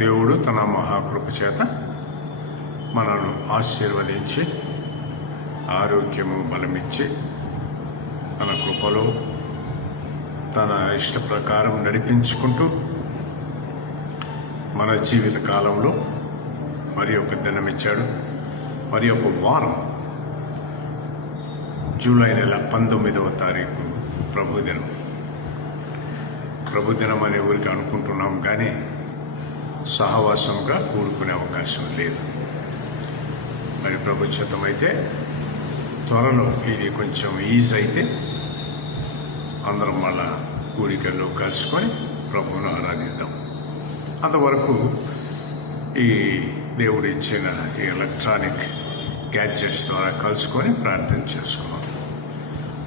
దేవుడు తన మహాకృప చేత మనను ఆశీర్వదించి ఆరోగ్యము బలమిచ్చి తన కృపలో తన ఇష్ట ప్రకారం నడిపించుకుంటూ మన జీవిత కాలంలో మరి ఒక దినమిచ్చాడు. మరి ఒక వారం, జూలై నెల 19వ తారీఖు ప్రభుదినం అనే ఊరికి అనుకుంటున్నాం, కానీ సహవాసంగా కూడుకునే అవకాశం లేదు. మరి ప్రభు చిత్తమైతే త్వరలో ఇది కొంచెం ఈజ్ అయితే అందరం మళ్ళా కూడికల్లో కలుసుకొని ప్రభువును ఆరాధిద్దాం. అంతవరకు ఈ దేవుడు ఇచ్చిన ఈ ఎలక్ట్రానిక్ గ్యాడ్జెట్స్ ద్వారా కలుసుకొని ప్రార్థన చేసుకున్నాం.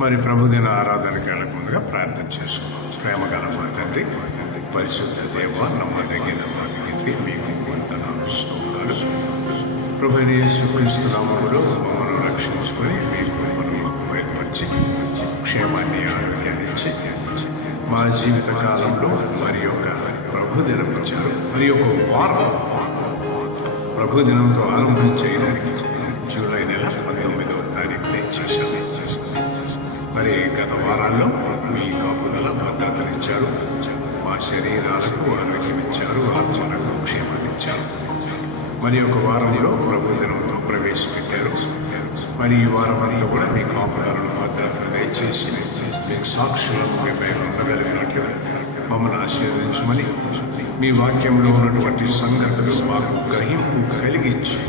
మరి ప్రభుదిన ఆరాధనకి వెళ్ళకముందుగా ప్రార్థన చేసుకున్నాం. ప్రేమగల మా తండ్రి, పరిశుద్ధ దేవ, నమ్మదగిన మా తండ్రి, మీకు వందనాలు స్తోత్రాలు. ప్రభువైన యేసుక్రీస్తు నామములో మమ్మల్ని రక్షించుకొని మీ కృపను మాకు బయలుపరిచి క్షేమాన్ని ఆరోగ్యాన్ని ఇచ్చి మా జీవిత కాలంలో మరి ఒక ప్రభుదినం ఇచ్చారు. మరి ఒక వారం ప్రభుదినంతో ఆరంభం చేయడానికి జూలై నెల 19వ తారీఖు దయచేశారు. మరి గత వారాల్లో మీ కాపుదల భద్రతనిచ్చారు, మా శరీరాలకు ఆరోగ్యం ఇచ్చారు, ఆత్మలకు క్షేమాన్నిచ్చారు. మరి ఒక వారంలో ప్రభుదినంతో ప్రవేశపెట్టారు. మరి ఈ వారం అంతా కూడా మీ కాపుదలను భద్రతను దయచేసి మీకు సాక్షులకు మేము ఉండగలిగినట్లు మమ్మల్ని ఆశీర్వదించమని, మీ వాక్యంలో ఉన్నటువంటి సంగతులు మాకు గ్రహింపు కలిగించి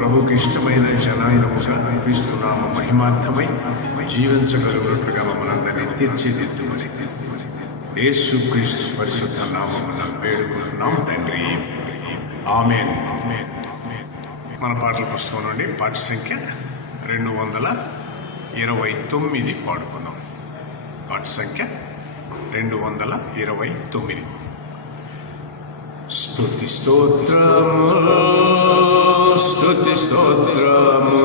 ప్రభుకి ఇష్టమైన జనాంగముగా అనిపిస్తున్నాము మహిమార్థమై జీవించగలిగినట్లుగా మమ్మల్ని అందరినీ తీర్చిదిద్దుమని యేసుక్రీస్తు పరిశుద్ధ నామమున వేడుకుంటున్నాం తండ్రి, ఆమేన్. మన పాటల పుస్తకం నుండి పాట సంఖ్య 229 పాడుకుందాం. పాట సంఖ్య 229. స్తుతి స్తోత్రము, స్తుతి స్తోత్రము,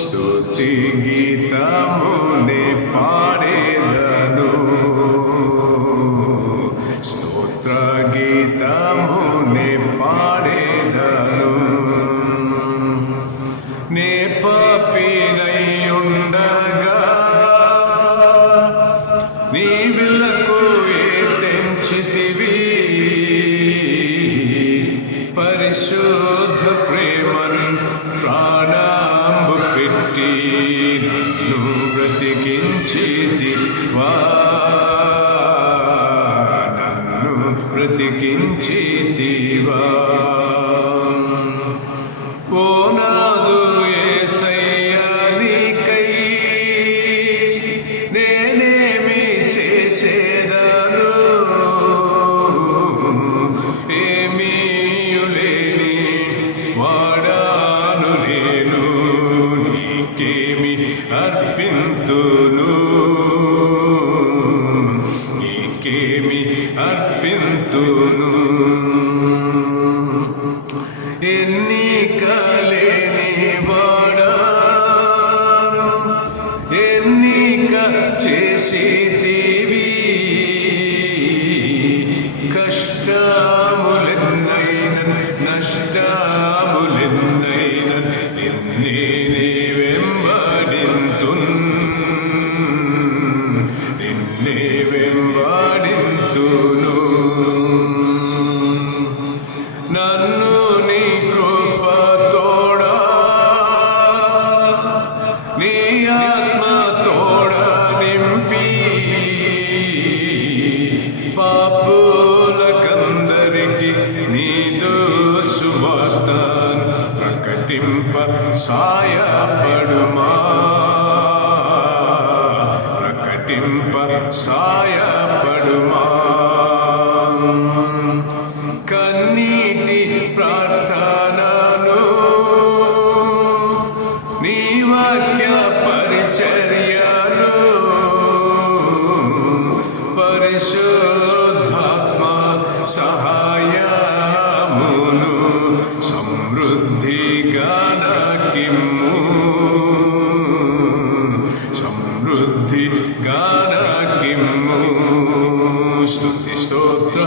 స్తుతి గీతమునే పాడేదను, స్తోత్ర గీతమునే పాడేదను. నే పాపినై ఉండగా నీ విలకు తెంచితివి, పరిశుద్ధ ప్రేమను ప్రాణంబు పెట్టి నువ్వు బ్రతికించితివా, నన్ను బ్రతికించితివా. ఓ నాదు యేసయ్యా నీకై నేనేమి చేసేదను, ఏమీయులేని వాడాను నేను, నీకేమి అర్పింతును, నీకేమి అర్పింతును. ఎన్నికలేని వాడా ఎన్నిక చేసేదేవి, కష్టములెన్నైన నష్టములెన్నైన నిన్నే వెంబడింతున్, నిన్నే వెంబడింతును. నన్ను నీ కృప తోడా, నీ ఆత్మ తోడా నింపి పాపులకందరికి నీదు సువార్త ప్రకటింప సాయపడుమా, ప్రకటింప సాయపడుమా. కన్నీటి ప్రార్థనను నీ వాక్య పరిచర్యను పరిశుద్ధాత్మ సహాయమును సమృద్ధిగా నాకిమ్ము, సమృద్ధిగా నాకిమ్ము. స్తుతి స్తోత్ర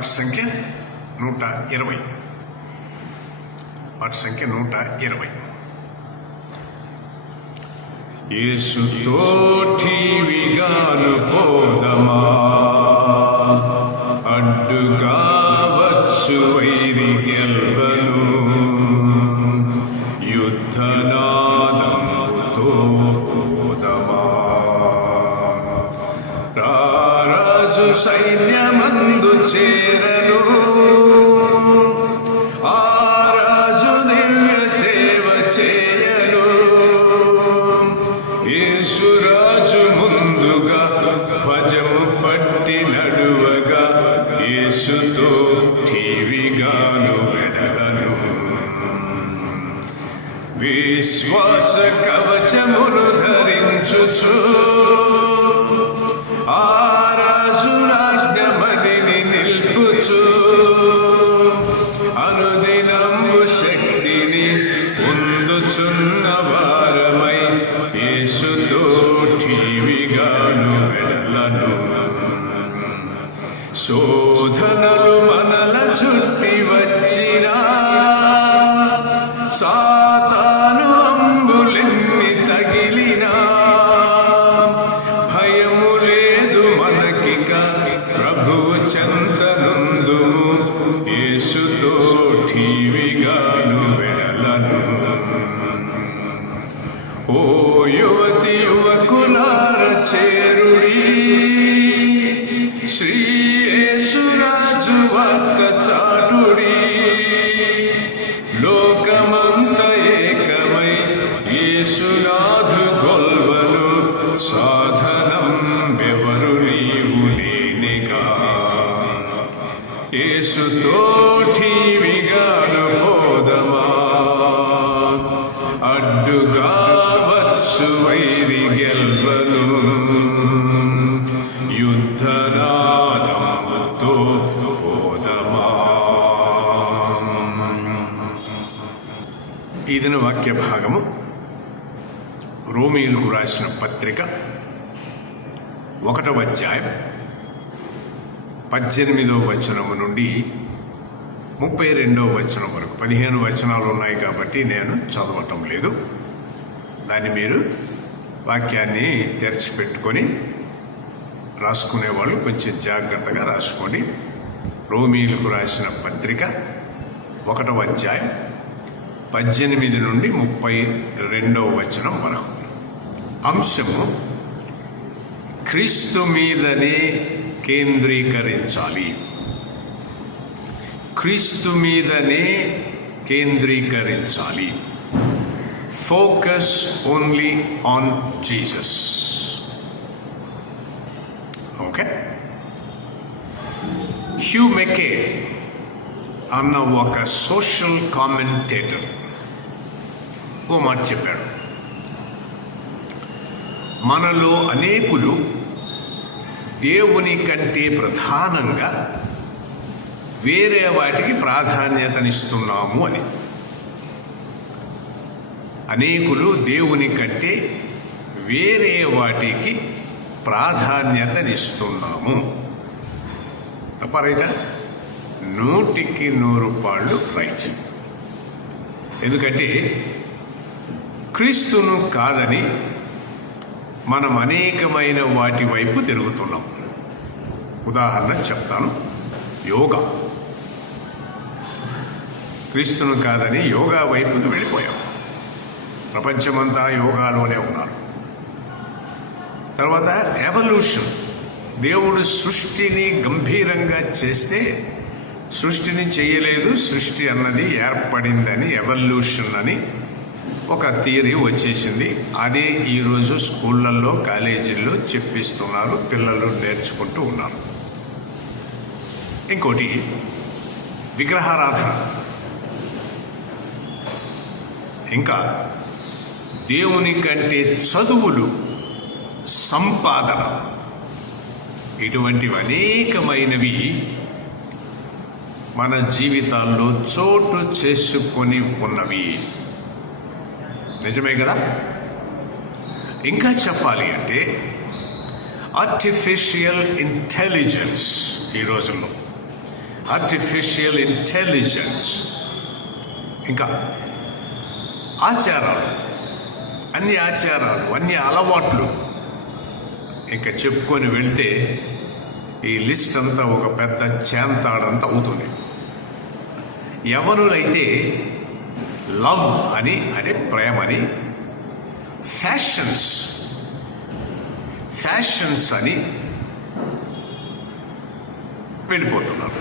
వాటి సంఖ్య 120. వాటి సంఖ్య 120. యేసుతో ఠీవిగాను పోదమా, అడ్డుగా వచ్చు వైరి గెల్వను, యుద్ధనాదముతో పోదమా. రారాజు సైన్యమందు చేరను, ఆ రాజు దివ్య సేవ చేయను. యేసురాజు ముందుగా ధ్వజము పట్టి నడువగా, యేసుతో ఠీవిగాను వెడలను. విశ్వాస కవచమును ధరించుచు ఆ రాజు రాజ్ఞమదిని నిల్పుచు, అనుదినము శక్తిని పొందుచున్న వారమై, యేసుతో ఠీవిగాను వెడలను. శోధనలు మనల చుట్టి వచ్చినా, సాతాను అంబులెన్ని తగిలినా, భయము లేదు మనకిక, ప్రభువు చెంతనుందుము, యేసుతో ఠీవిగాను వెడలను. ఓ యువతి యువకులార చేరుడి, శ్రీ యేసురాజు వార్త చాటుడి. లోకమంత ఏకమై యేసునాథు గొల్వను, సాధనం ఎవరు నీవు లేనిగా. యేసుతో ఠీవిగాను పోదమా, అడ్డుగా వచ్చు వైరి గెల్వను, యుద్ధనాదముతో పోదమా. ఈ దిన వాక్య భాగము రోమీయులకు రాసిన పత్రిక 1వ అధ్యాయం 18వ వచనము నుండి 32వ వచనం వరకు. 15 వచనాలు ఉన్నాయి కాబట్టి నేను చదవటం లేదు. దాన్ని మీరు వాక్యాన్ని తెరిచిపెట్టుకొని రాసుకునే వాళ్ళు కొంచెం జాగ్రత్తగా రాసుకోండి. రోమీయులకు రాసిన పత్రిక 1వ అధ్యాయం 18 నుండి 32వ వచనం వరకు. అంశము క్రీస్తు మీదనే కేంద్రీకరించాలి. క్రీస్తు మీదనే కేంద్రీకరించాలి. Focus only on Jesus. Okay. Hugh McKay అన్న ఒక సోషల్ కామెంటేటర్ ఓ మాట చెప్పాడు. మనలో అనేకులు దేవుని కంటే ప్రధానంగా వేరే వాటికి ప్రాధాన్యతనిస్తున్నాము అని. అనేకులు దేవుని కంటే వేరే వాటికి ప్రాధాన్యతనిస్తున్నాము. తప్ప రైటా? 100కి 100 రైట్. ఎందుకంటే క్రీస్తును కాదని మనం అనేకమైన వాటి వైపు తిరుగుతున్నాం. ఉదాహరణ చెప్తాను. యోగా. క్రీస్తును కాదని యోగా వైపుకి వెళ్ళిపోయాం. ప్రపంచమంతా యోగాలోనే ఉన్నారు. తర్వాత ఎవల్యూషన్. దేవుడు సృష్టిని గంభీరంగా చేస్తే సృష్టిని చేయలేదు, సృష్టి అన్నది ఏర్పడిందని, ఎవల్యూషన్ అని ఒక థియరీ వచ్చేసింది. అదే ఈరోజు స్కూళ్ళల్లో, కాలేజీల్లో చెప్పిస్తున్నారు. పిల్లలు నేర్చుకుంటూ ఉన్నారు. ఇంకోటి విగ్రహారాధన. ఇంకా దేవుని కంటే చదువులు, సంపాదన, ఇటువంటివి అనేకమైనవి మన జీవితాల్లో చోటు చేసుకొని ఉన్నవి. నిజమే కదా? ఇంకా చెప్పాలి అంటే ఆర్టిఫిషియల్ ఇంటెలిజెన్స్ ఈ రోజుల్లో ఆర్టిఫిషియల్ ఇంటెలిజెన్స్, ఇంకా ఆచారాలు, అన్ని అలవాట్లు, ఇంకా చెప్పుకొని వెళ్తే ఈ లిస్ట్ అంతా ఒక పెద్ద చేంతాడంతా అవుతుంది. ఎవరులైతే లవ్ అని అంటే ప్రేమని ఫ్యాషన్స్ అని వెళ్ళిపోతున్నారు.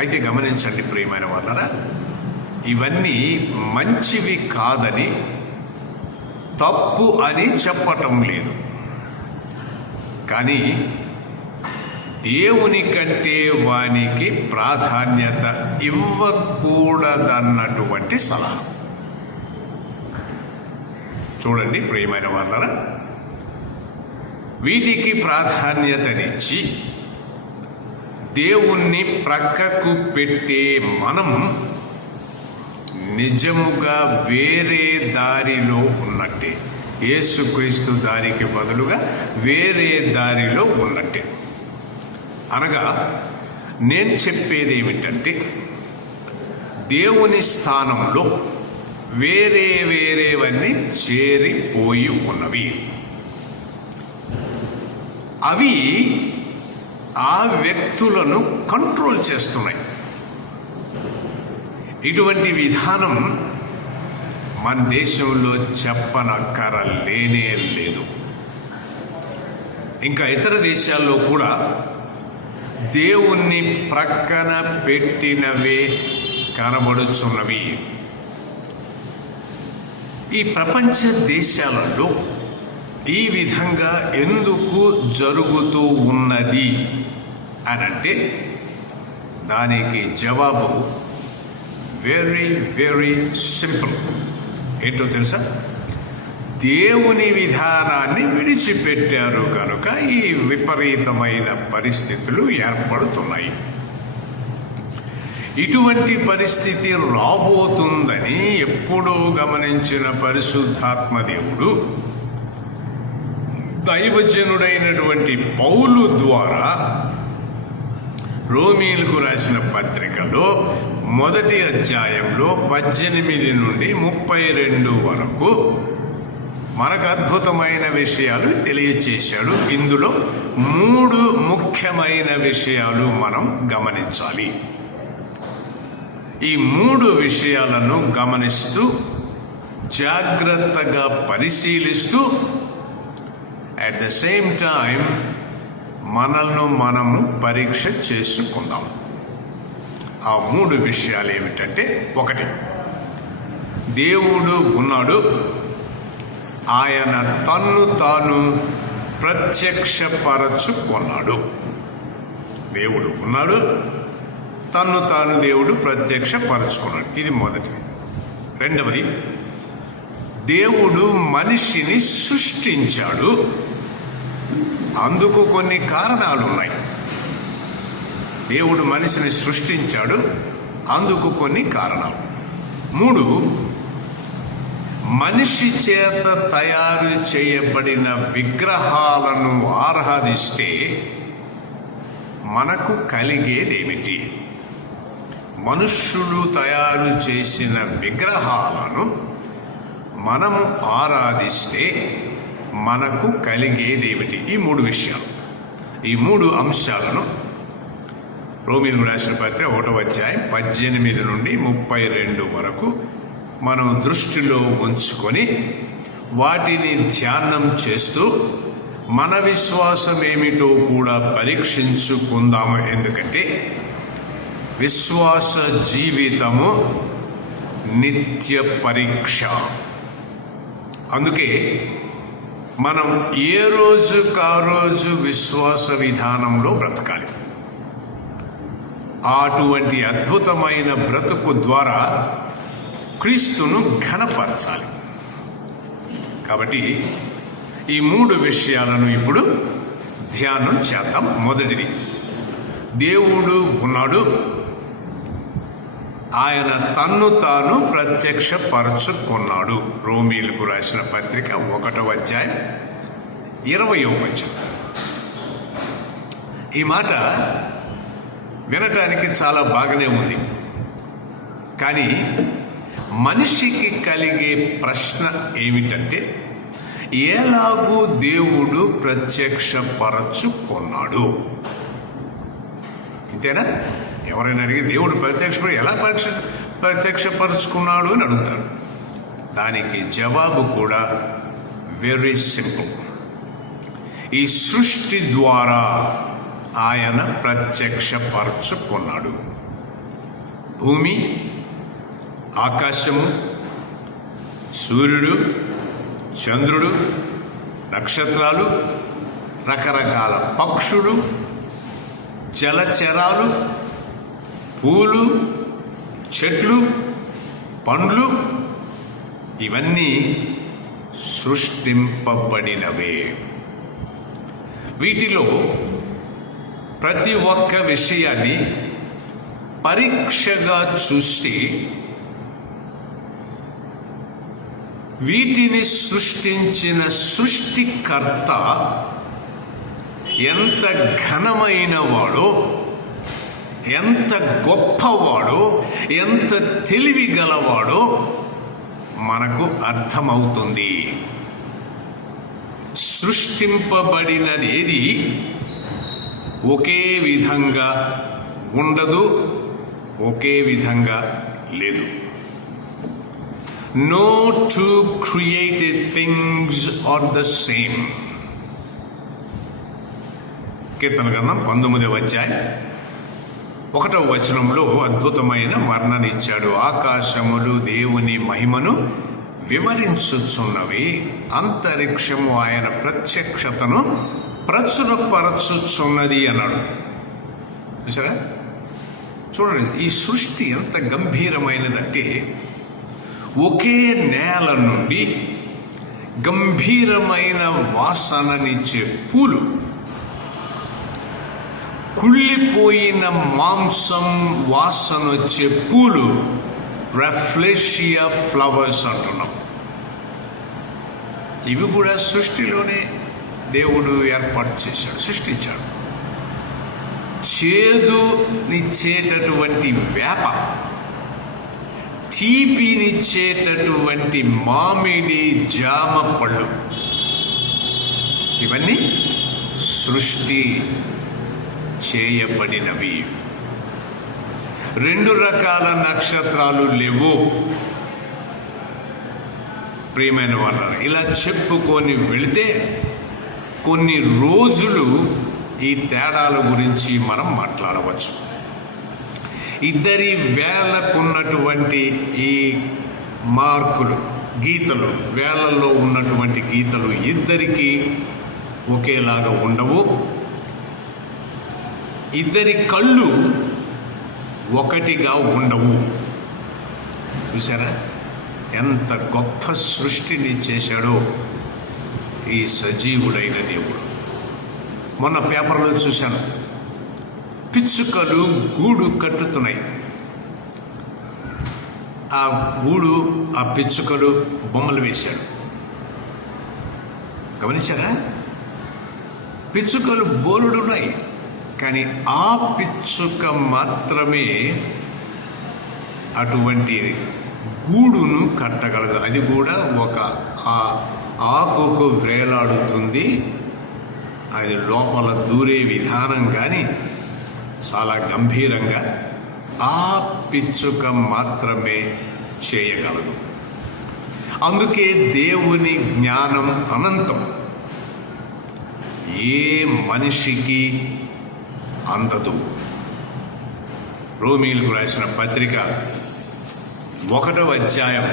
అయితే గమనించండి ప్రియమైన వాళ్ళరా, ఇవన్నీ మంచివి కాదని, తప్పు అని చెప్పటం లేదు. కానీ దేవుని కంటే వానికి ప్రాధాన్యత ఇవ్వకూడదన్నటువంటి సలహా. చూడండి ప్రియమైన వాళ్ళరా, వీటికి ప్రాధాన్యతనిచ్చి దేవుణ్ణి ప్రక్కకు పెట్టే మనం నిజముగా వేరే దారిలో ఉన్నట్టే. యేసుక్రీస్తు దారికి బదులుగా వేరే దారిలో ఉన్నట్టే. అనగా నేను చెప్పేది ఏమిటంటే, దేవుని స్థానంలో వేరేవన్నీ చేరిపోయి ఉన్నవి. అవి ఆ వ్యక్తులను కంట్రోల్ చేస్తున్నాయి. ఇటువంటి విధానం మన దేశంలో చెప్పనక్కర లేనే లేదు. ఇంకా ఇతర దేశాల్లో కూడా దేవుణ్ణి ప్రక్కన పెట్టినవే కనబడుచున్నవి. ఈ ప్రపంచ దేశాలలో ఈ విధంగా ఎందుకు జరుగుతూ ఉన్నది అనంటే దానికి జవాబు వెరీ వెరీ సింపుల్. ఏంటో తెలుసా? దేవుని విధానాన్ని విడిచిపెట్టారు కనుక ఈ విపరీతమైన పరిస్థితులు ఏర్పడుతున్నాయి. ఇటువంటి పరిస్థితి రాబోతుందని ఎప్పుడో గమనించిన పరిశుద్ధాత్మ దేవుడు దైవజనుడైనటువంటి పౌలు ద్వారా రోమీయులకు రాసిన పత్రికలో 1వ అధ్యాయంలో 18 నుండి 32 వరకు మనకు అద్భుతమైన విషయాలు తెలియచేశాడు. ఇందులో 3 ముఖ్యమైన విషయాలు మనం గమనించాలి. ఈ 3 విషయాలను గమనిస్తూ జాగ్రత్తగా పరిశీలిస్తూ అట్ ద సేమ్ టైం మనల్ని మనము పరీక్ష చేసుకుందాం. ఆ 3 విషయాలు ఏమిటంటే, 1, దేవుడు ఉన్నాడు, ఆయన తన్ను తాను ప్రత్యక్షపరచుకున్నాడు. దేవుడు ఉన్నాడు, తన్ను తాను దేవుడు ప్రత్యక్షపరచుకున్నాడు. ఇది మొదటిది. 2వది, దేవుడు మనిషిని సృష్టించాడు, అందుకు కొన్ని కారణాలు ఉన్నాయి. దేవుడు మనిషిని సృష్టించాడు, అందుకు కొన్ని కారణాలు. 3, మనిషి చేత తయారు చేయబడిన విగ్రహాలను ఆరాధిస్తే మనకు కలిగేదేమిటి? మనుష్యులు తయారు చేసిన విగ్రహాలను మనము ఆరాధిస్తే మనకు కలిగేదేమిటి? ఈ 3 విషయాలు, ఈ 3 అంశాలను రోమీయులకు రాసిన పత్రిక 1వ అధ్యాయం 18 నుండి 32 వరకు మనం దృష్టిలో ఉంచుకొని వాటిని ధ్యానం చేస్తూ మన విశ్వాసం ఏమిటో కూడా పరీక్షించుకుందాము. ఎందుకంటే విశ్వాస జీవితము నిత్య పరీక్ష. అందుకే మనం ఏ రోజుకు ఆ రోజు విశ్వాస విధానంలో బ్రతకాలి. అటువంటి అద్భుతమైన బ్రతుకు ద్వారా క్రీస్తును ఘనపరచాలి. కాబట్టి ఈ 3 విషయాలను ఇప్పుడు ధ్యానం చేద్దాం. మొదటిది, దేవుడు ఉన్నాడు, ఆయన తన్ను తాను ప్రత్యక్షపరచుకున్నాడు. రోమీయులకు రాసిన పత్రిక 1వ అధ్యాయం 20వ వచనం. ఈ మాట వినటానికి చాలా బాగానే ఉంది. కానీ మనిషికి కలిగే ప్రశ్న ఏమిటంటే, ఎలాగూ దేవుడు ప్రత్యక్షపరచుకున్నాడు? ఇంతేనా? ఎవరైనా అడిగి దేవుడు ఎలా ప్రత్యక్షపరచుకున్నాడు అని అడుగుతారు. దానికి జవాబు కూడా వెరీ సింపుల్. ఈ సృష్టి ద్వారా ఆయన ప్రత్యక్షపరచుకున్నాడు. భూమి, ఆకాశము, సూర్యుడు, చంద్రుడు, నక్షత్రాలు, రకరకాల పక్షులు, జలచరాలు, పూలు, చెట్లు, పండ్లు, ఇవన్నీ సృష్టింపబడినవే. వీటిలో ప్రతి ఒక్క విషయాన్ని పరీక్షగా చూస్తే వీటిని సృష్టించిన సృష్టికర్త ఎంత ఘనమైన వాడో, ఎంత గొప్పవాడో, ఎంత తెలివి గలవాడో మనకు అర్థమవుతుంది. సృష్టింపబడినది ఏది ఒకే విధంగా ఉండదు, ఒకే విధంగా లేదు. No two created things are the same. కీర్తన గ్రంథం 19వ అధ్యాయం 1వ వచనంలో అద్భుతమైన వర్ణన ఇచ్చాడు. ఆకాశములు దేవుని మహిమను వివరించుచున్నవి, అంతరిక్షము ఆయన ప్రత్యక్షతను ప్రచురపరచుచున్నది అన్నాడు. చూసారా? చూడండి, ఈ సృష్టి ఎంత గంభీరమైనదంటే, ఒకే నేల నుండి గంభీరమైన వాసననిచ్చే పూలు, కుళ్ళిపోయిన మాంసం వాసన వచ్చే పూలు, రాఫ్లేషియా ఫ్లవర్స్ అంటున్నాం. ఇవి కూడా సృష్టిలోనే దేవుడు ఏర్పాటు చేశాడు, సృష్టించాడు. చేదునిచ్చేటటువంటి వేప, తీపినిచ్చేటటువంటి మామిడి, జామ పళ్ళు, ఇవన్నీ సృష్టి చేయబడినవి. 2 రకాల నక్షత్రాలు లేవు. ప్రియమైన వాళ్ళు, ఇలా చెప్పుకొని వెళితే కొన్ని రోజులు ఈ తేడాల గురించి మనం మాట్లాడవచ్చు. ఇద్దరి వేళ్లకున్నటువంటి ఈ మార్కులు, గీతలు, వేళ్లలో ఉన్నటువంటి గీతలు ఇద్దరికి ఒకేలాగా ఉండవు. ఇద్దరి కళ్ళు ఒకటిగా ఉండవు. చూసారా ఎంత గొప్ప సృష్టిని చేశాడో ఈ సజీవుడైన దేవుడు. మొన్న పేపర్లో చూశాను, పిచ్చుకలు గూడు కట్టుతున్నాయి. ఆ గూడు, ఆ పిచ్చుకలు బొమ్మలు వేశాడు. గమనించారా? పిచ్చుకలు బోలుడున్నాయి, కానీ ఆ పిచ్చుక మాత్రమే అటువంటి గూడును కట్టగలదు. అది కూడా ఒక ఆకుకు వేలాడుతుంది. అది లోపల దూరే విధానం కానీ చాలా గంభీరంగా ఆ పిచ్చుక మాత్రమే చేయగలదు. అందుకే దేవుని జ్ఞానం అనంతం, ఏ మనిషికి అందదు. రోమీయులకు రాసిన పత్రిక 1వ అధ్యాయం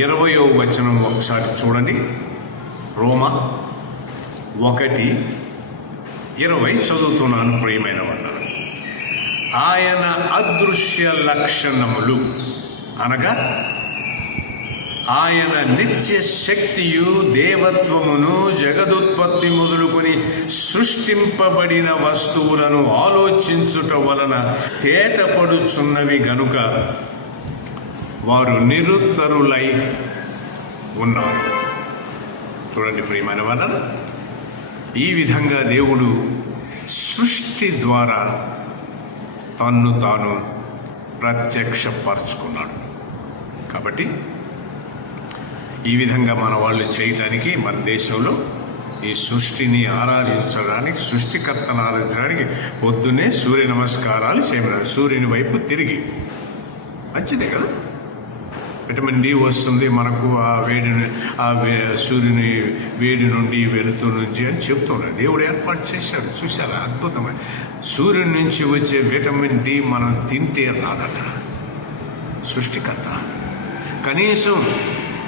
20వ వచనం ఒకసారి చూడండి. రోమా 1:20 చదువుతున్నాను. ప్రియమైన వాళ్ళు, ఆయన అదృశ్య లక్షణములు అనగా ఆయన నిత్య శక్తియు దేవత్వమును జగదుత్పత్తి మొదలుకొని సృష్టింపబడిన వస్తువులను ఆలోచించుట వలన తేటపడుచున్నవి గనుక వారు నిరుత్తరులై ఉన్నారు. చూడండి ప్రియమైన వాళ్ళ, ఈ విధంగా దేవుడు సృష్టి ద్వారా తన్ను తాను ప్రత్యక్షపరచుకున్నాడు. కాబట్టి ఈ విధంగా మన వాళ్ళు చేయటానికి మన దేశంలో ఈ సృష్టిని ఆరాధించడానికి, సృష్టికర్తను ఆరాధించడానికి పొద్దున్నే సూర్య నమస్కారాలు చేయమన్నారు. సూర్యుని వైపు తిరిగి, మంచిదే కదా. విటమిన్ డి వస్తుంది మనకు, సూర్యుని వేడి నుండి వెలుతు నుంచి అని చెప్తున్నారు. దేవుడు ఏర్పాటు చేశాడు. చూశారా? అద్భుతమైన సూర్యుని నుంచి వచ్చే విటమిన్ డి మనం తింటే రాదట. సృష్టికర్త కనీసం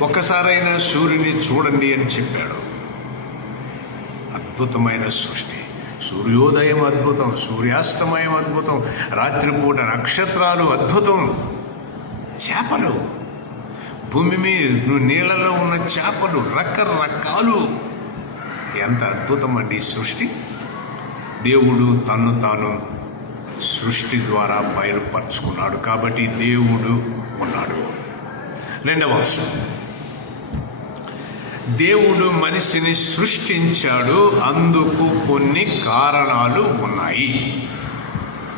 ఒక్కసారైనా సూర్యుని చూడండి అని చెప్పాడు. అద్భుతమైన సృష్టి. సూర్యోదయం అద్భుతం, సూర్యాస్తమయం అద్భుతం, రాత్రిపూట నక్షత్రాలు అద్భుతం, చేపలు, భూమి మీద నీళ్ళలో ఉన్న చేపలు రకరకాలు. ఎంత అద్భుతం అండి ఈ సృష్టి. దేవుడు తన్ను తాను సృష్టి ద్వారా బయలుపరుచుకున్నాడు. కాబట్టి దేవుడు ఉన్నాడు. రెండవ అంశం, దేవుడు మనిషిని సృష్టించాడు. అందుకు కొన్ని కారణాలు ఉన్నాయి.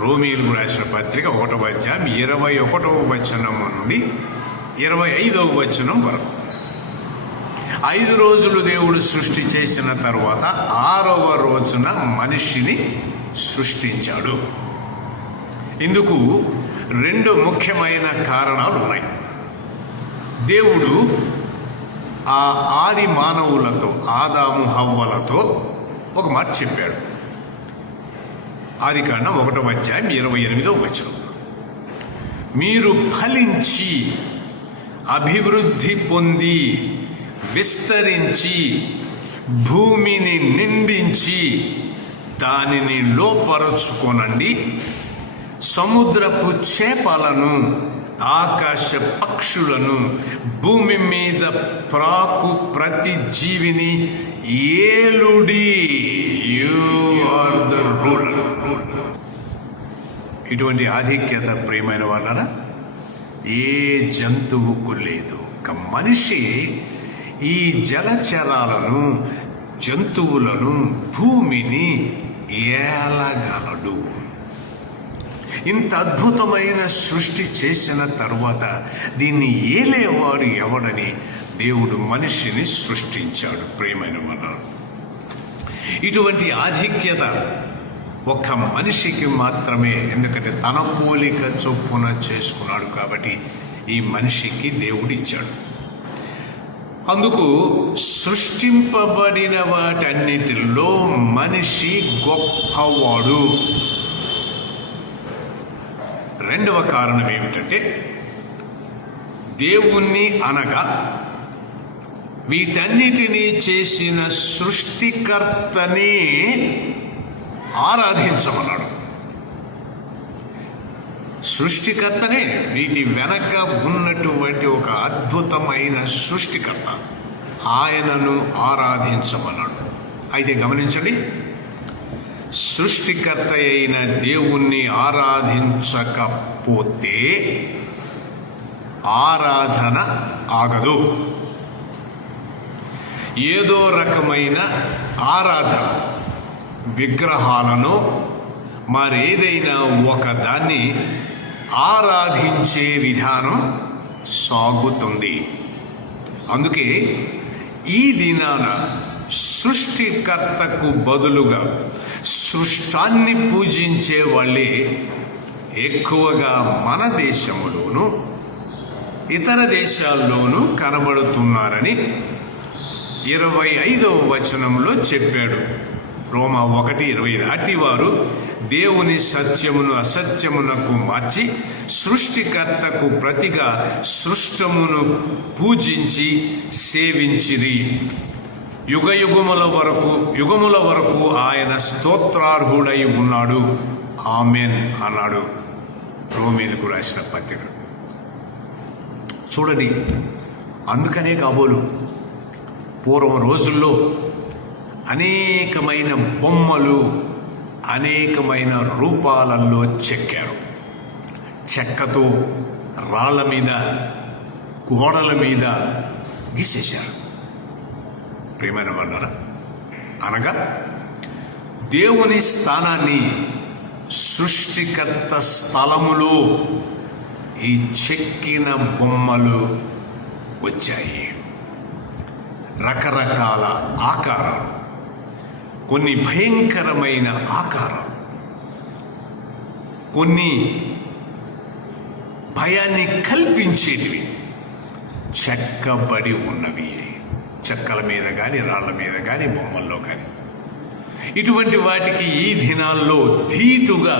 రోమీయులకు రాసిన పత్రిక 1వ అధ్యాయం 21వ వచనం నుండి 25వ వచనం వరకు. 5 రోజులు దేవుడు సృష్టి చేసిన తర్వాత 6వ రోజున మనిషిని సృష్టించాడు. ఇందుకు 2 ముఖ్యమైన కారణాలు ఉన్నాయి. దేవుడు ఆ ఆది మానవులతో, ఆదాము హవ్వలతో ఒక మాట చెప్పాడు. ఆదికాండం 1వ అధ్యాయం 28వ వచనం, మీరు ఫలించి అభివృద్ధి పొంది విస్తరించి భూమిని నిండించి దానిని లోపరుచుకొనండి, సముద్రపు చేపలను, ఆకాశ పక్షులను, భూమి మీద ప్రాకు ప్రతి జీవిని ఏలుడి. You are the ruler. ఇటువంటి ఆధిక్యత ప్రియమైన వాళ్ళరా ఏ జంతువుకు లేదు. ఒక మనిషి ఈ జలచరాలను, జంతువులను, భూమిని ఏలగలడు. ఇంత అద్భుతమైన సృష్టి చేసిన తరువాత దీన్ని ఏలేవాడు ఎవడని దేవుడు మనిషిని సృష్టించాడు. ప్రియమైన వాళ్ళు, ఇటువంటి ఆధిక్యత ఒక్క మనిషికి మాత్రమే. ఎందుకంటే తన పోలిక చొప్పున చేసుకున్నాడు కాబట్టి ఈ మనిషికి దేవుడు ఇచ్చాడు. అందుకు సృష్టింపబడిన వాటన్నిటిలో మనిషి గొప్పవాడు. రెండవ కారణం ఏమిటంటే దేవుణ్ణి అనగా వీటన్నిటినీ చేసిన సృష్టికర్తని ఆరాధించమన్నాడు. సృష్టికర్తనే, వీటి వెనక ఉన్నటువంటి ఒక అద్భుతమైన సృష్టికర్త, ఆయనను ఆరాధించమన్నాడు. అయితే గమనించండి, సృష్టికర్త అయిన దేవుణ్ణి ఆరాధించకపోతే ఆరాధన ఆగదు. ఏదో రకమైన ఆరాధన, విగ్రహాలను మరేదైనా ఒక దాన్ని ఆరాధించే విధానం సాగుతుంది. అందుకే ఈ దినాన సృష్టికర్తకు బదులుగా సృష్టాన్ని పూజించే వాళ్ళే ఎక్కువగా మన దేశంలోనూ ఇతర దేశాల్లోనూ కనబడుతున్నారని 25వ వచనంలో చెప్పాడు. రోమా 1:25. అట్టివారు దేవుని సత్యమును అసత్యమునకు మార్చి సృష్టికర్తకు ప్రతిగా సృష్టమును పూజించి సేవించిరి. యుగముల వరకు ఆయన స్తోత్రార్హుడై ఉన్నాడు. ఆమెన్ అన్నాడు రోమీయులకు రాసిన పత్రిక. చూడండి, అందుకనే కాబోలు పూర్వం రోజుల్లో అనేకమైన బొమ్మలు అనేకమైన రూపాలలో చెక్కారు. చెక్కతో రాళ్ల మీద, గోడల మీద గీసేశారు. ప్రియమైన వాళ్ళారా, అనగా దేవుని స్థానాన్ని సృష్టికర్త స్థలములో ఈ చెక్కిన బొమ్మలు వచ్చాయి. రకరకాల ఆకారాలు, కొన్ని భయంకరమైన ఆకారాలు, కొన్ని భయాన్ని కల్పించేటివి చెక్కబడి ఉన్నవి. చెక్కల మీద కానీ, రాళ్ల మీద కానీ, బొమ్మల్లో కానీ. ఇటువంటి వాటికి ఈ దినాల్లో ధీటుగా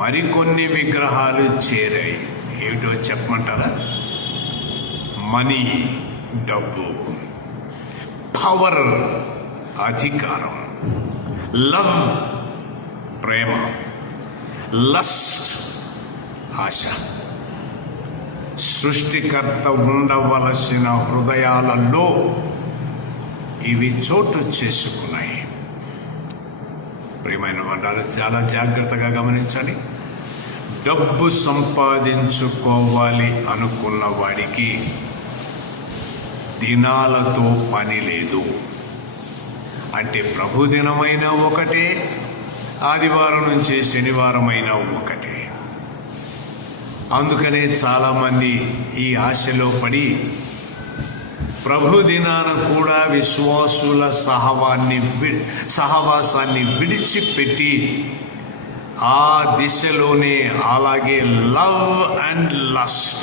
మరికొన్ని విగ్రహాలు చేరాయి. ఏమిటో చెప్పమంటారా? మనీ, డబ్బు, పవర్, అధికారం, లవ్, ప్రేమ, లస్ట్, ఆశ. సృష్టికర్త ఉండవలసిన హృదయాలలో ఇవి చోటు చేసుకున్నాయి. ప్రియమైన వాళ్ళు చాలా జాగ్రత్తగా గమనించాలి. డబ్బు సంపాదించుకోవాలి అనుకున్న వాడికి దినాలతో పని లేదు. అంటే ప్రభు దినమైనా ఒకటే, ఆదివారం నుంచి శనివారం అయినా ఒకటే. అందుకనే చాలామంది ఈ ఆశలో పడి ప్రభు దినాన కూడా విశ్వాసుల సహవాసాన్ని విడిచిపెట్టి ఆ దిశలోనే అలాగే లవ్ అండ్ లస్ట్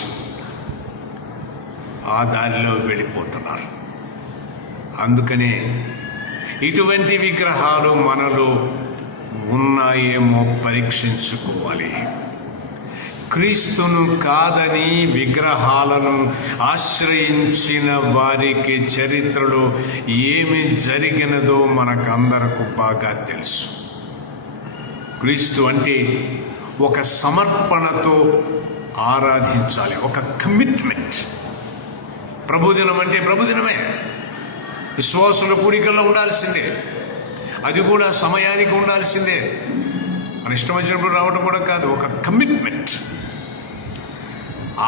ఆ దారిలో వెళ్ళిపోతున్నారు. అందుకనే ఇటువంటి విగ్రహాలు మనలో ఉన్నాయేమో పరీక్షించుకోవాలి. క్రీస్తును కాదని విగ్రహాలను ఆశ్రయించిన వారికి చరిత్రలో ఏమి జరిగినదో మనకందరకు బాగా తెలుసు. క్రీస్తు అంటే ఒక సమర్పణతో ఆరాధించాలి, ఒక కమిట్మెంట్. ప్రభుదినం అంటే ప్రభుదినమే, విశ్వాసుల కూడికల్లో ఉండాల్సిందే, అది కూడా సమయానికి ఉండాల్సిందే. మన ఇష్టం వచ్చినప్పుడు రావడం కూడా కాదు, ఒక కమిట్మెంట్.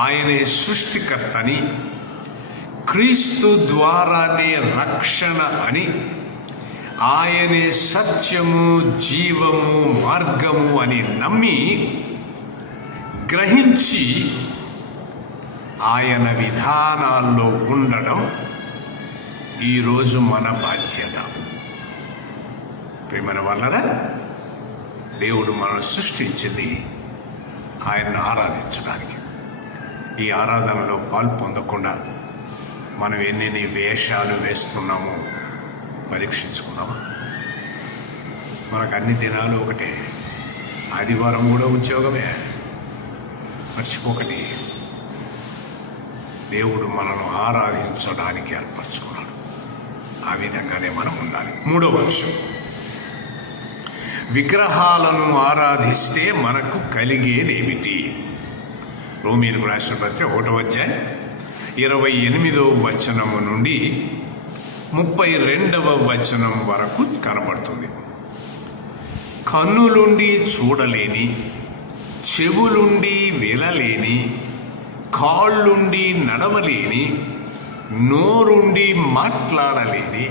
ఆయనే సృష్టికర్తని, క్రీస్తు ద్వారానే రక్షణ అని, ఆయనే సత్యము, జీవము, మార్గము అని నమ్మి గ్రహించి ఆయన విధానాల్లో ఉండడం ఈరోజు మన బాధ్యత. ప్రియమైన వాళ్ళరా, దేవుడు మనల్ని సృష్టించింది ఆయన్ని ఆరాధించడానికి. ఈ ఆరాధనలో పాల్పొందకుండా మనం ఎన్ని వేషాలు వేస్తున్నామో పరీక్షించుకున్నామా? మనకు అన్ని దినాలు ఒకటే, ఆదివారం కూడా ఉద్యోగమే. మర్చిపోకటి, దేవుడు మనను ఆరాధించడానికి ఏర్పరచుకున్నాడు. ఆ విధంగానే మనం ఉండాలి. 3వ అంశం, విగ్రహాలను ఆరాధిస్తే మనకు కలిగేదేమిటి? రోమీయులకు రాసిన పత్రిక 1వ అధ్యాయం 28వ వచనము నుండి 32వ వచనం వరకు కనబడుతుంది. కన్నులుండి చూడలేని, చెవులుండి వినలేని, కాళ్ళుండి నడవలేని, నోరుండి మాట్లాడలేని,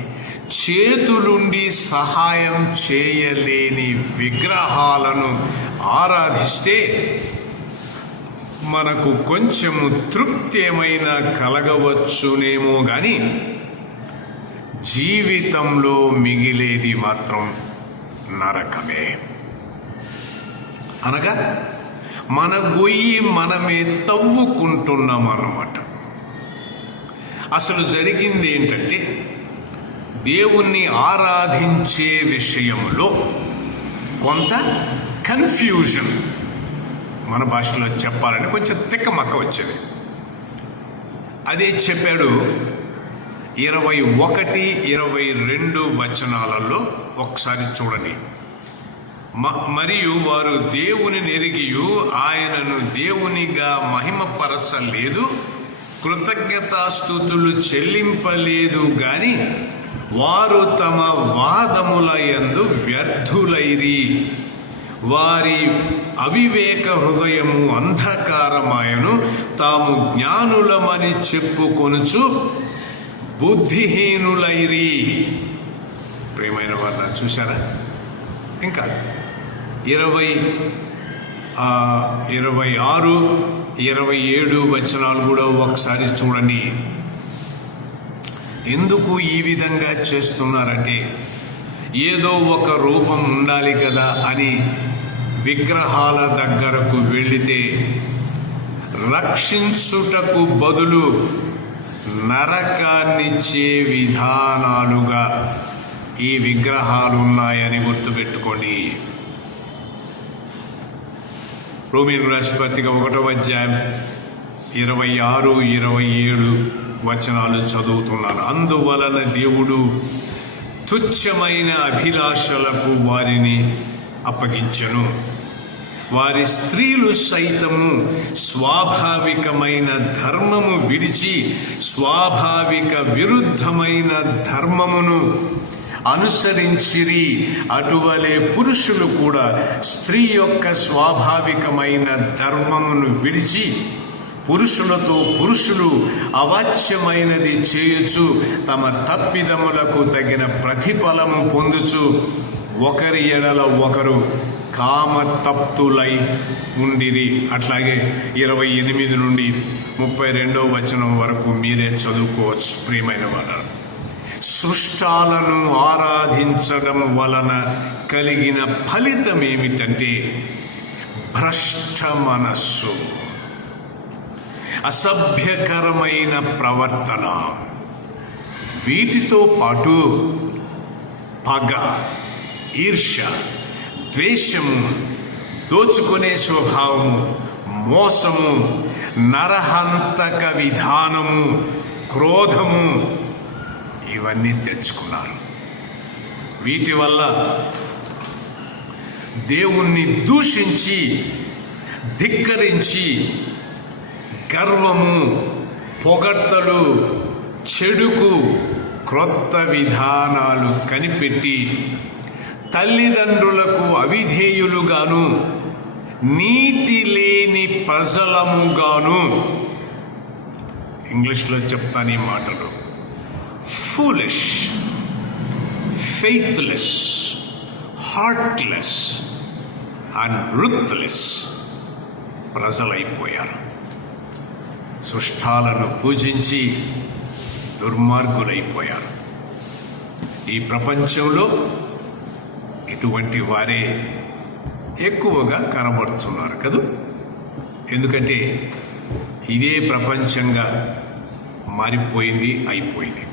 చేతులుండి సహాయం చేయలేని విగ్రహాలను ఆరాధిస్తే మనకు కొంచెము తృప్తి ఏమైనా కలగవచ్చునేమో కానీ జీవితంలో మిగిలేది మాత్రం నరకమే. అనగా మన గొయ్యి మనమే తవ్వుకుంటున్నాం అన్నమాట. అసలు జరిగింది ఏంటంటే, దేవుణ్ణి ఆరాధించే విషయంలో కొంత కన్ఫ్యూజన్, మన భాషలో చెప్పాలని కొంచెం తిక్కమక్క వచ్చేది. అదే చెప్పాడు 21, 22 వచనాలలో. ఒకసారి చూడండి. మరియు వారు దేవుని నెరిగియు ఆయనను దేవునిగా మహిమపరచలేదు, కృతజ్ఞతాస్తుతులు చెల్లింపలేదు గాని వారు తమ వాదముల యందు వ్యర్థులైరి. వారి అవివేక హృదయము అంధకారమాయను, తాము జ్ఞానులమని చెప్పుకొనుచు బుద్ధిహీనులైరి. ప్రియమైన వారిని చూశారా? ఇంకా 26, 27 వచనాలు కూడా ఒకసారి చూడండి. ఎందుకు ఈ విధంగా చేస్తున్నారంటే ఏదో ఒక రూపం ఉండాలి కదా అని విగ్రహాల దగ్గరకు వెళితే రక్షించుటకు బదులు నరకాన్నిచ్చే విధానాలుగా ఈ విగ్రహాలు ఉన్నాయని గుర్తుపెట్టుకోండి. రోమీయులకు రాసిన పత్రిక 1వ అధ్యాయం 26, 27 వచనాలు చదువుతున్నాను. అందువలన దేవుడు తుచ్చమైన అభిలాషలకు వారిని అప్పగించెను. వారి స్త్రీలు సైతము స్వాభావికమైన ధర్మము విడిచి స్వాభావిక విరుద్ధమైన ధర్మమును అనుసరించిరి. అటువలే పురుషులు కూడా స్త్రీ యొక్క స్వాభావికమైన ధర్మమును విడిచి పురుషులతో పురుషులు అవాచ్యమైనది చేయుచు తమ తప్పిదములకు తగిన ప్రతిఫలము పొందుచు ఒకరి ఎడల ఒకరు కామతప్తులై ఉండిరి. అట్లాగే 28 నుండి 32వ వచనం వరకు మీరే చదువుకోవచ్చు. ప్రియమైన వారు, సృష్టాలను ఆరాధించడం వలన కలిగిన ఫలితం ఏమిటంటే భ్రష్ట మనస్సు, అసభ్యకరమైన ప్రవర్తన, వీటితో పాటు పగ, ఈర్ష్య, ద్వేషము, దోచుకునే స్వభావము, మోసము, నరహంతక విధానము, క్రోధము ఇవన్నీ తెచ్చుకున్నారు. వీటి వల్ల దేవుణ్ణి దూషించి ధిక్కరించి గర్వము, పొగడ్తలు, చెడుకు క్రొత్త విధానాలు కనిపెట్టి తల్లిదండ్రులకు అవిధేయులుగాను నీతి లేని ప్రజలముగాను, ఇంగ్లీష్లో చెప్తాను ఈ మాటలు, foolish, faithless, heartless and ruthless ప్రజలైపోయారు. సృష్టాలను పూజించి దుర్మార్గులైపోయారు. ఈ ప్రపంచంలో ఇటువంటి వారే ఎక్కువగా కనబడుతున్నారు కదూ. ఎందుకంటే ఇదే ప్రపంచంగా మారిపోయింది, అయిపోయింది.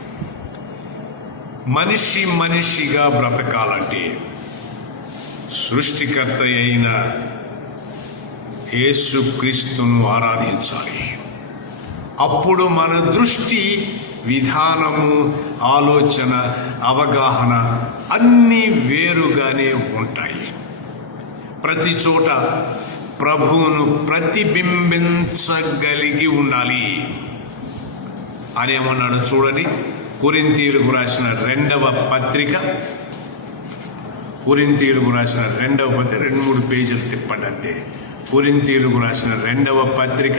మనిషిగా బ్రతకాలంటే సృష్టికర్త అయిన యేసుక్రీస్తును ఆరాధించాలి. అప్పుడు మన దృష్టి, విధానము, ఆలోచన, అవగాహన అన్నీ వేరుగానే ఉంటాయి. ప్రతి చోట ప్రభువును ప్రతిబింబించగలిగి ఉండాలి అనేమన్నాడు చూడండి. కొరింథీయులకు రాసిన 2వ పత్రిక, కొరింథీయులకు రాసిన 2వ పత్రిక 2-3 పేజీలు తిప్పండి అంతే. కొరింథీయులకు రాసిన 2వ పత్రిక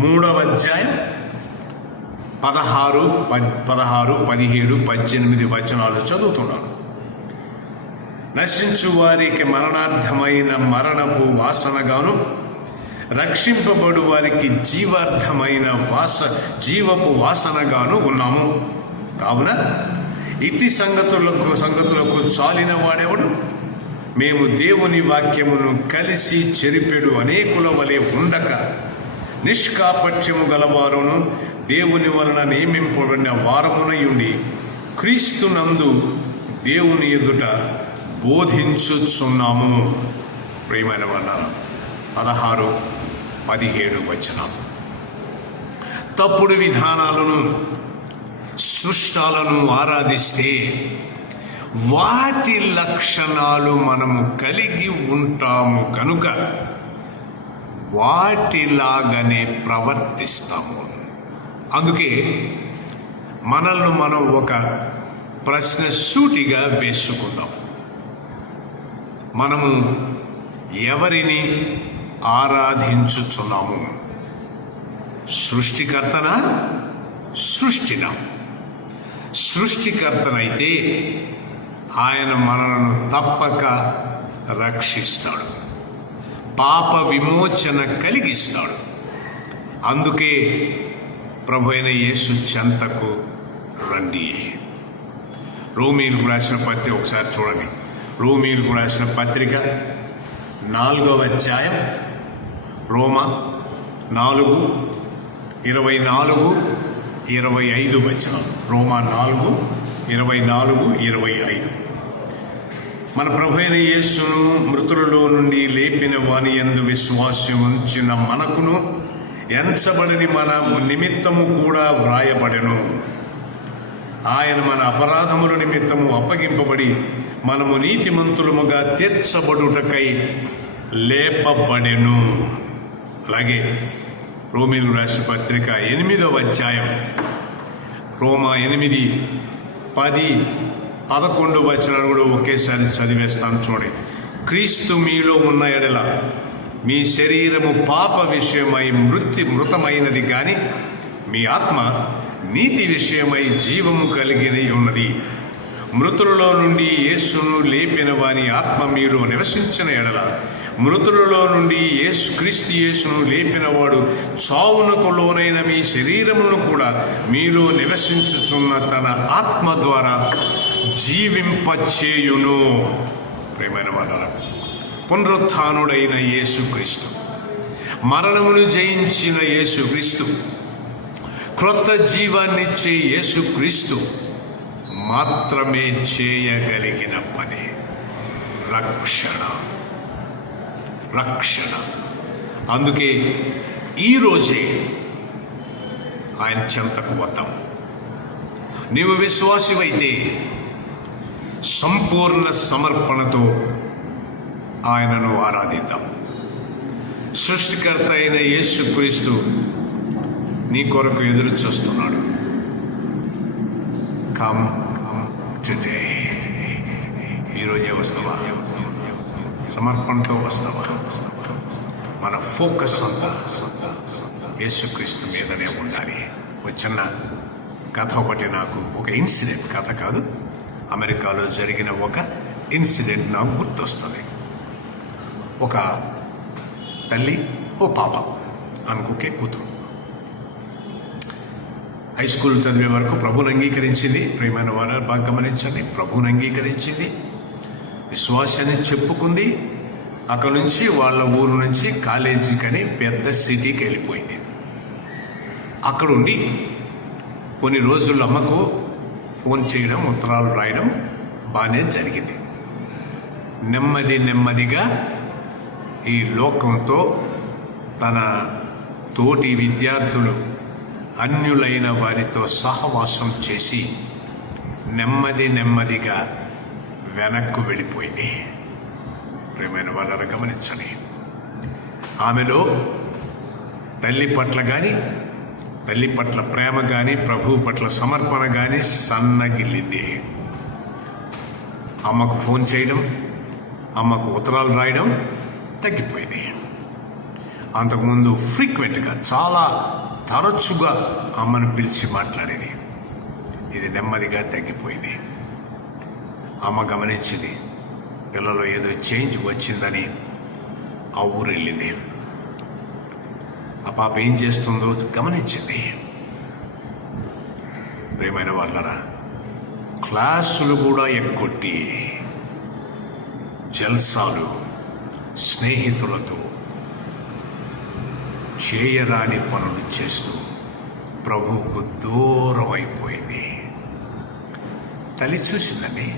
3వ అధ్యాయం 16, 17, 18 వచనాలు చదువుతున్నాను. నశించు వారికి మరణార్థమైన మరణపు వాసనగాను, రక్షింపబడు వారికి జీవపు వాసనగాను ఉన్నాము. కావున ఇట్టి సంగతులకు చాలిన వాడెవడు? మేము దేవుని వాక్యమును కలిసి చెరిపెడు అనేకుల వలె ఉండక నిష్కాపట్యము గలవారును దేవుని వలన నియమింపబడిన వారమునయుండి క్రీస్తునందు దేవుని ఎదుట బోధించుచున్నాము. ప్రియమైన వాళ్ళ 16, 17 వచనం. తప్పుడు విధానాలను, సృష్టాలను ఆరాధిస్తే వాటి లక్షణాలు మనము కలిగి ఉంటాము కనుక వాటిలాగానే ప్రవర్తిస్తాము. అందుకే మనల్ని మనం ఒక ప్రశ్న సూటిగా వేసుకుందాం. మనము ఎవరిని ఆరాధించుచున్నాము? సృష్టికర్తనా, సృష్టినా? సృష్టికర్తనైతే ఆయన మనలను తప్పక రక్షిస్తాడు, పాప విమోచన కలిగిస్తాడు. అందుకే ప్రభు అయిన యేసు చెంతకు రండి. రోమీయులకు రాసిన పత్రిక ఒకసారి చూడండి. రోమీయులకు రాసిన పత్రిక 4వ అధ్యాయం, రోమా 4:24-25 వచనం. రోమా 4:24-25. మన ప్రభు అయిన యేసును మృతులలో నుండి లేపిన వాని యందు విశ్వాసం ఉంచిన మనకును ఎంచబడని మన నిమిత్తము కూడా వ్రాయబడెను. ఆయన మన అపరాధముల నిమిత్తము అప్పగింపబడి మనము నీతిమంతులముగా తీర్చబడుటకై లేపబడెను. అలాగే రోమీయులకు రాసిన పత్రిక 8వ అధ్యాయం, రోమా 8:10-11 వచనాలు కూడా ఒకేసారి చదివేస్తాను చూడండి. క్రీస్తు మీలో ఉన్న ఎడల మీ శరీరము పాప విషయమై మృతమైనది కానీ మీ ఆత్మ నీతి విషయమై జీవము కలిగి ఉన్నది. మృతులలో నుండి యేసును లేపిన వాని ఆత్మ మీలో నివసించిన ఎడల మృతులలో నుండి క్రీస్తు యేసును లేపినవాడు చావునకు లోనైన మీ శరీరమును కూడా మీలో నివసించుచున్న తన ఆత్మ ద్వారా జీవింపచేయును. ప్రియమైన వారలారా, పునరుత్థానుడైన యేసుక్రీస్తు, మరణమును జయించిన యేసుక్రీస్తు, క్రొత్త జీవాన్నిచ్చే యేసుక్రీస్తు మాత్రమే చేయగలిగిన పని రక్షణ. అందుకే ఈరోజే ఆయన చెంతకు వద్దాం. నీవు విశ్వాసివైతే సంపూర్ణ సమర్పణతో ఆయనను ఆరాధిద్దాం. సృష్టికర్త అయిన యేసుక్రీస్తు నీ కొరకు ఎదురు చూస్తున్నాడు. Come today. ఈరోజే వస్తావా? సమర్పణతో వస్తావా? మన ఫోకస్ అంతా యేసుక్రీస్తు మీదనే ఉండాలి. చిన్న కథ ఒకటి, నాకు ఒక ఇన్సిడెంట్, కథ కాదు, అమెరికాలో జరిగిన ఒక ఇన్సిడెంట్ నాకు గుర్తొస్తుంది. ఒక తల్లి, ఓ పాప, అనుకోకే కూతురు, హై స్కూల్ చదివే వరకు ప్రభువుని అంగీకరించింది. ప్రియమైన వారు బాగా గమనించండి, ప్రభువుని అంగీకరించింది, విశ్వాసాన్ని చెప్పుకుంది. అక్కడ నుంచి వాళ్ళ ఊరు నుంచి కాలేజీకని పెద్ద సిటీకి వెళ్ళిపోయింది. అక్కడుండి కొన్ని రోజులు అమ్మకు ఫోన్ చేయడం, ఉత్తరాలు రాయడం బాగానే జరిగింది. నెమ్మదిగా ఈ లోకంతో, తన తోటి విద్యార్థులు, అన్యులైన వారితో సహవాసం చేసి నెమ్మదిగా వెనక్కు వెళ్ళిపోయింది. ప్రియమైన వాళ్ళని గమనించండి, ఆమెలో తల్లి పట్ల ప్రేమ కానీ, ప్రభువు పట్ల సమర్పణ కానీ సన్నగిల్లింది. అమ్మకు ఫోన్ చేయడం, అమ్మకు ఉత్తరాలు రాయడం తగ్గిపోయింది. అంతకుముందు ఫ్రీక్వెంట్గా, చాలా తరచుగా అమ్మను పిలిచి మాట్లాడేది. ఇది నెమ్మదిగా తగ్గిపోయింది. అమ్మ గమనించింది, పిల్లలో ఏదో చేంజ్ వచ్చిందని ఆ ఊరు వెళ్ళింది. ఆ పాప ఏం చేస్తుందో గమనించింది. ప్రియమైన వాళ్ళరా, క్లాసులు కూడా ఎగ్గొట్టి జల్సాలు, స్నేహితులతో చేయరాని పనులు చేస్తూ ప్రభువుకు దూరం అయిపోయింది. తల్లి చూసిందండి,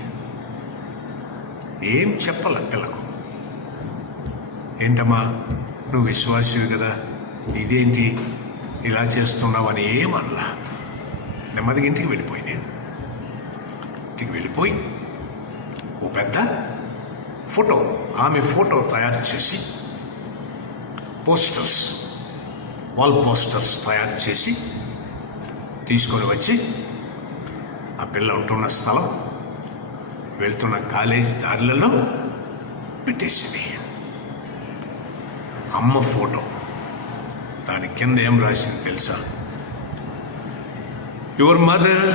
ఏం చెప్పాల పిల్లకు. ఏంటమ్మా, నువ్వు విశ్వాసివి కదా, ఇదేంటి ఇలా చేస్తున్నావని ఏమనలా. నెమ్మదిగా ఇంటికి వెళ్ళిపోయింది. ఇంటికి వెళ్ళిపోయి ఓ పెద్ద ఫోటో, ఆమె ఫోటో తయారు చేసి వాల్ పోస్టర్స్ తయారు చేసి తీసుకొని వచ్చి ఆ పిల్ల ఉంటున్న స్థలం, వెళ్తున్న కాలేజ్ దారులలో పెట్టేసింది. అమ్మ ఫోటో, దాని కింద ఏం రాసింది తెలుసా? Your mother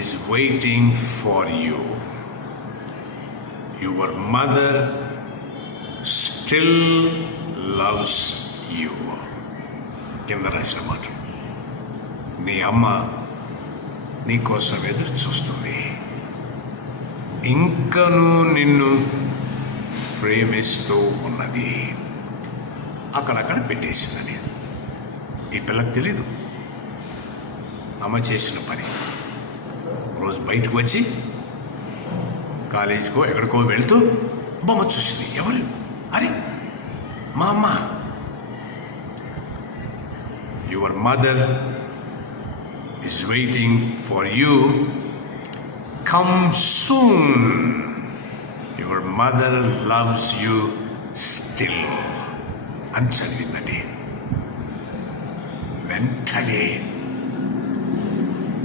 is waiting far you. Your mother still loves you. కింద రాసిన మాట, నీ అమ్మ నీ కోసం ఎదురు చూస్తుంది, ఇంకనూ నిన్ను ప్రేమిస్తూ ఉన్నది. అక్కడక్కడ పెట్టేసిందని ఈ పిల్లకి తెలీదు అమ్మ చేసిన పని. రోజు బయటకు వచ్చి కాలేజీకో ఎక్కడికో వెళ్తూ బొమ్మ చూసింది. ఎవరు? అరే మా అమ్మ. Your mother is waiting for you. Come soon. Your mother loves you still. అని చదివిందండి. వెంటనే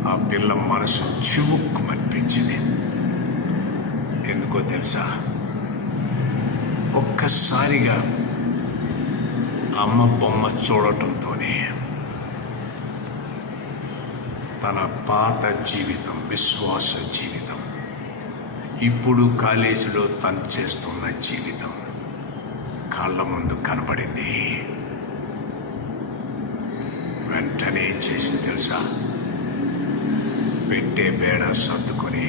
ఆ పిల్ల మనసు చివుక్కుమనిపించింది. ఎందుకో తెలుసా? ఒక్కసారిగా అమ్మ బొమ్మ చూడటంతోనే తన పాత జీవితం, విశ్వాస జీవితం, ఇప్పుడు కాలేజీలో తను చేస్తున్న జీవితం కాళ్ళ ముందు కనబడింది. వెంటనే చేసి తెలుసా? పెట్టే బేడ సర్దుకొని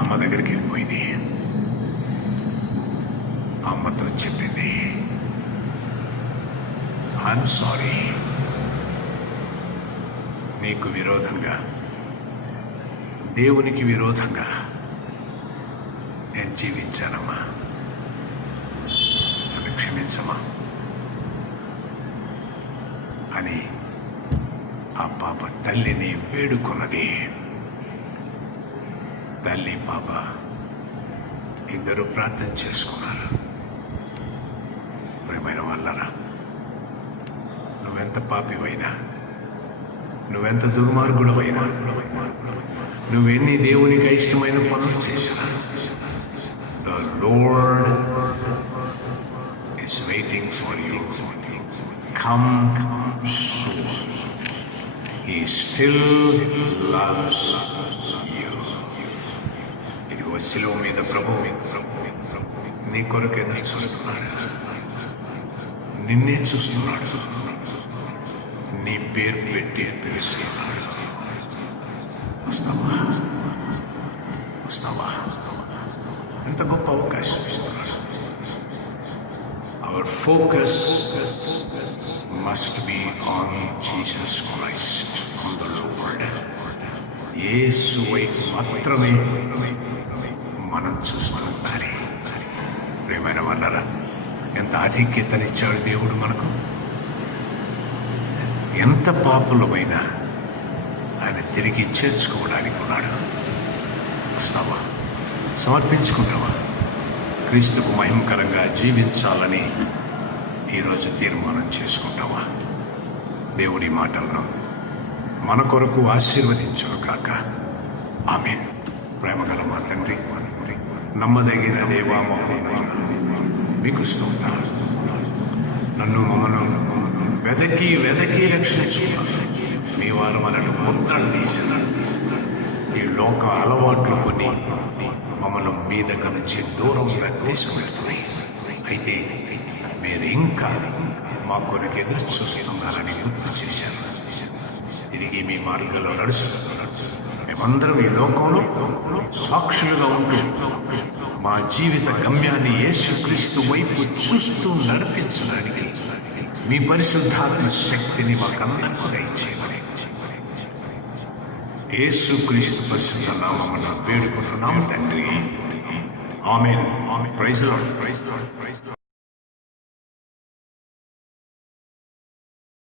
అమ్మ దగ్గరికి వెళ్ళిపోయింది. అమ్మతో చెప్పింది, ఐఎమ్ సారీ, నీకు విరోధంగా, దేవునికి విరోధంగా నేను జీవించానమ్మా, నన్ను క్షమించమా అని ఆ పాప తల్లిని వేడుకున్నది. తల్లి పాప ఇద్దరు ప్రార్థన చేసుకున్నారు. ప్రియమైన వాళ్ళరా, నువ్వెంత పాపివైనా, నువ్వెంత దుర్మార్గుడవైనా, నువ్వెన్ని దేవునికి ఇష్టమైన పనులు చేసినా, the Lord is waiting for you. Come soon. He still loves you. ఇదిగో శిలువ మీద ప్రభువు నీ కొరకు ఎదురు చూస్తున్నాడు, నిన్నే చూస్తున్నాడు, నీ పేరు పెట్టి పిలుస్తున్నాడు. వస్తావా? వస్తావా? ఎంత గొప్ప అవకాశం ఇస్తున్నాడు. Our focus must be on Jesus Christ, on the Lord. యేసు వైపు మాత్రమే మనం చూస్తూ ఉండాలి. ప్రియమైన వాళ్ళరా, ఎంత ఆధిక్యతనిచ్చాడు దేవుడు మనకు. ఎంత పాపులమైనా ఆయన తిరిగి చేర్చుకోవడానికి ఉన్నాడు. వస్తావా? సమర్పించుకుంటావా? క్రీస్తుకు మహిమకరంగా జీవించాలని ఈరోజు తీర్మానం చేసుకుంటావా? దేవుడి మాటలను మన కొరకు ఆశీర్వదించును కాక. ఆమేన్. ప్రేమగల మా తండ్రి, నమ్మదగిన దేవా, మహోన్నతుడా, మీకు స్తోత్రాలు. నన్ను మమ్మల్ని వెదకి రక్షించుకున్నారు. మీ వారు మనల్ని ముద్రలు తీసినారు. ఈ లోక అలవాట్లు కొన్ని మమ్మల్ని మీ దగ్గర నుంచి దూరంగా తీసుకువెళ్తున్నాయి. అయితే మీరు ఇంకా మా కొరకు ఎదురు చూస్తున్నారని గుర్తు చేశారు. తిరిగి మీ మార్గంలో నడుస్తున్నారు. మేమందరం ఈ లోకంలో సాక్షులుగా ఉంటూ మా జీవిత గమ్యాన్ని యేసుక్రీస్తు వైపు చూస్తూ నడిపించడానికి మీ పరిశుద్ధాత్మ శక్తిని మాకందరికీ దయచేయమని యేసుక్రీస్తు పరిశుద్ధ నామమున వేడుకుంటున్నాము తండ్రి. ఆమేన్. Praise the lord.